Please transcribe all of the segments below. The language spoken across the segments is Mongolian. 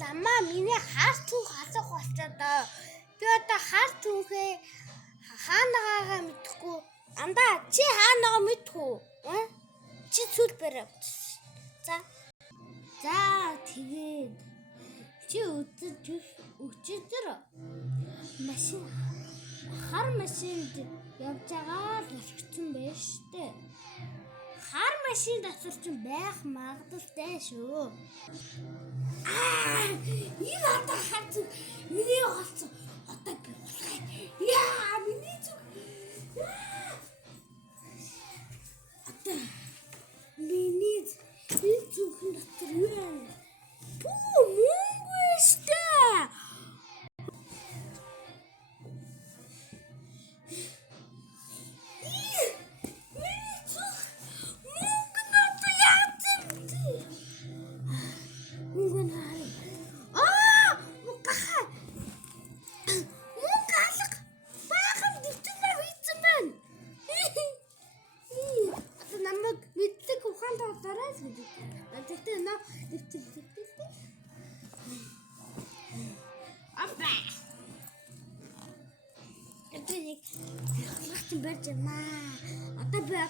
Ламаа миний хар түүх асуух болчихоо. Би одоо хар түүхээ хаанагаа мэдэхгүй. Андаа чи хаанагаа мэдэх үү? Чи зүйл барай. За тэгээд чи өчигдөр машин хар машинд явж байгаа л орчихсон байж штэ. Хар машинд асуусан байх магадaltaй шүү. Энэ одоо хат миний голцоо одоо би болохгүй. Яа миний зүг. Одоо миний зүгэн дотор юу вэ? Бүү мөнгө штэ.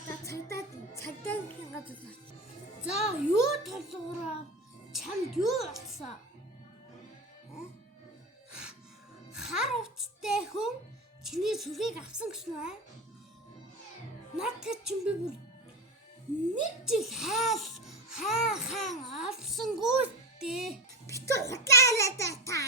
Одоо би цагдаа газар. За юу толгороо чамд юу болсон? Хар увцтай хүн чиний сүргийг авсан гэсэн үү? Надад чинь би бүр нэг жил хаан олсонгүй дээ. Битүү худлаа та.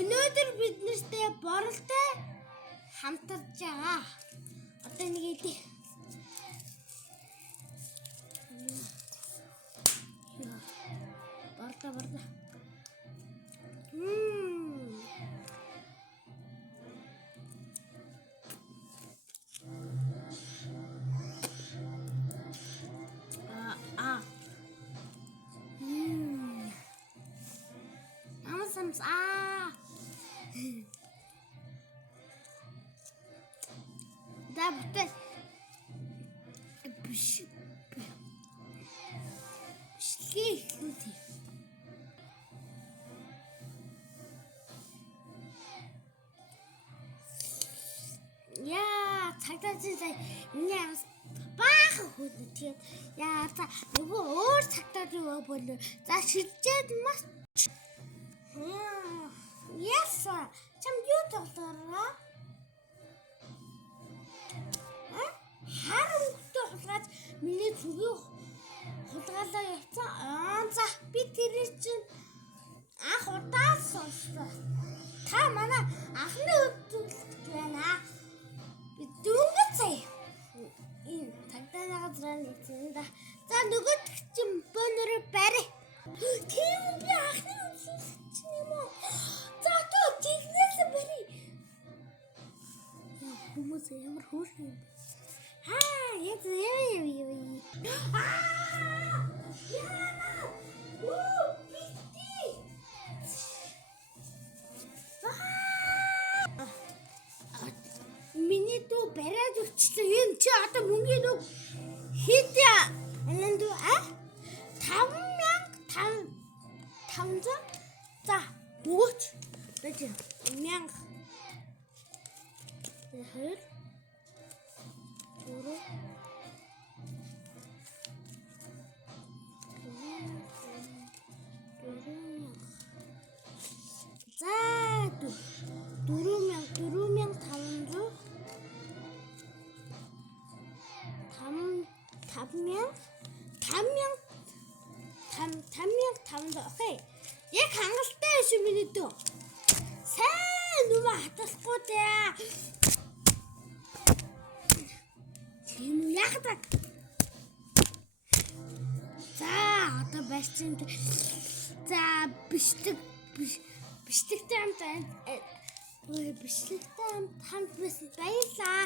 Өнөөдөр бид нартай боролтой хамтарч байгаа. Одоо нэг идэ. Бордо. Да бүтэ биш ихлүүти. Яа цагдаа зай миний баах хөлөө тэгээд яа за нөгөө өөр цагдаа юу болоо. За шилжээд маш яса чам юу тоглороо? Хар өнгөтэй хулгайж миний зүгийг хулгайлаа явцсан. За би тэр чинь анх удаа сонслоо. Та манай анхны үзүүлэлт байна. Би дөнгөж сая. Энэ цагдаа газраа нэгсэн да. За нөгөө чинь бөөнөрөө барь. Тийм би анхны үзүүлэлт чинь юм уу? За тоо тэгнээс барь. Хүмүүс ямар хөөрх юм. Jetzt миний дүү бариад өчлөө. Энэ чи одоо мөнгөний дүү хийдэ. Энэ дүү 5,500. За бөөч. Бэж 1000. Хэр за 5,500. Окей. Яг хангалттай шүү миний дүү. Сайн нүмэ хатахгүй дээ. Тийм үү яагаад хайрцаг. За бичлэгтэй хамт бичлэгтэй хамт баярлаа.